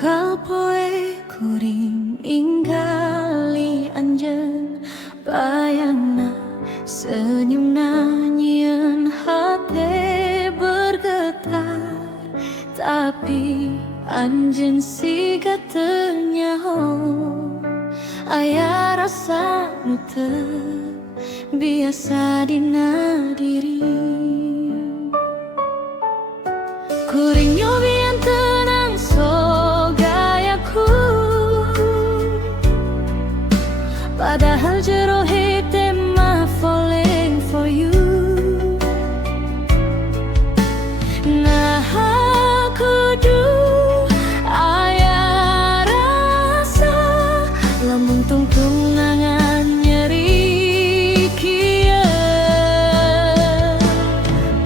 Kapoe kuring inggali anjen bayangna senyum nyanyian hati bergetar, tapi anjen siga ternyaho aya rasa nu biasa dina diri. Kuring nyobian tenang so gayaku, padahal jero hate mah falling for you. Nah kudu aya rasa lamun tungtung nangan nyeri kieu,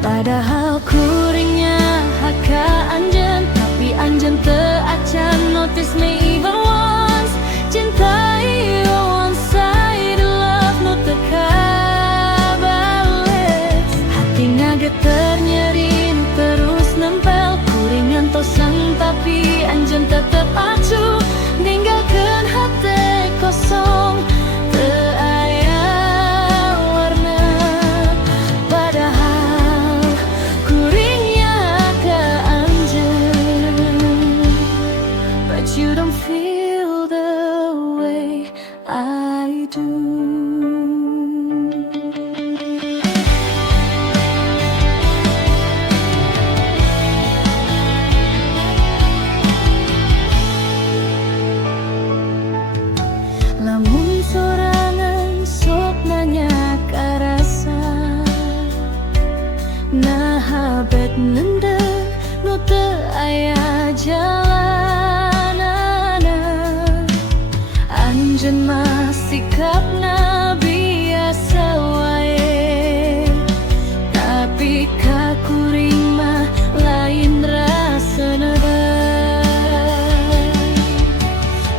padahal kuringnya haka anjen, tapi anjen teu acan notice me even once. Cintai one side love nu teu kabales, hati ngageter nyeri nu terus nempel. Kuring ngantosan tapi anjen tetep acuh, ninggalkeun hati kosong teu aya warna, padahal kuringnya ke anjen. But you don't feel the way I do. Lamun sorangan sok nanya karasa, nah bet nendeng nu teu aya jalanana, anjeun mah sikapna biasa wae, tapi ka kuring mah lain rasana bae.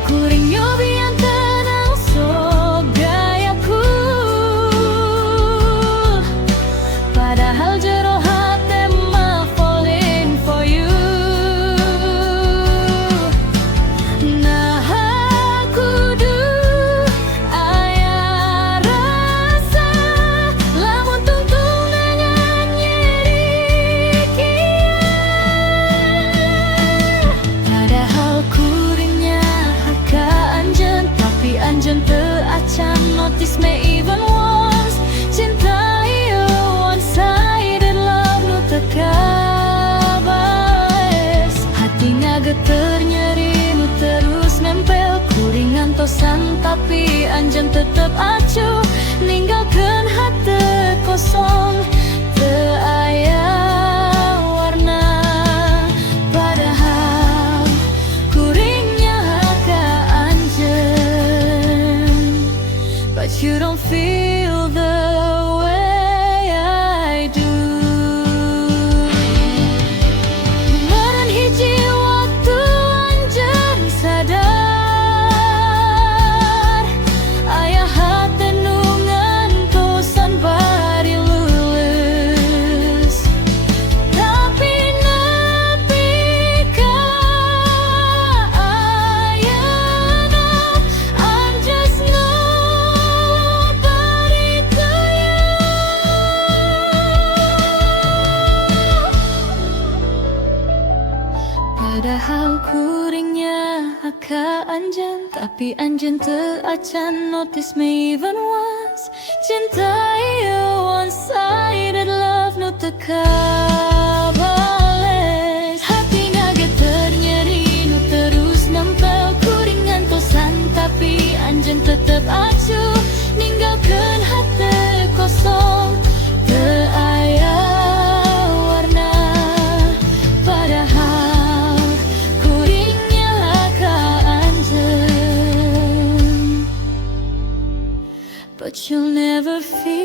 Kuring nyobian tenang sok gayaku, padahal jero hate mah falling for you. Nah kudu aya rasa lamun tungtung nangan nyeri kieu, padahal kuringnya haka anjen, tapi anjen teu acan notice me even once. Cintai one sided love nu teu kabales, hati ngageter nyeri nu terus nempel. Kuring ngantosan tapi anjen tetep acuh, ninggalkeun hate kosong teu aya warna, padahal kuringnya ka anjen. But you don't feel the way I do. Meureun hiji waktu anjeun sadar, aya hate nu ngantosan bari lulus, tapi nepi ka ayeuna I'm just nobody to you. Padahal kuringnya haka anjen, tapi anjen teu acan notice me even once. Cintai one sided love nu teu kabales, hati ngageter nyeri nu terus nempel. Kuring ngantosan tapi anjen tetep acuh, ninggalkeun hate kosong teu aya warna, padahal kuringnya ka anjen. But you'll never feel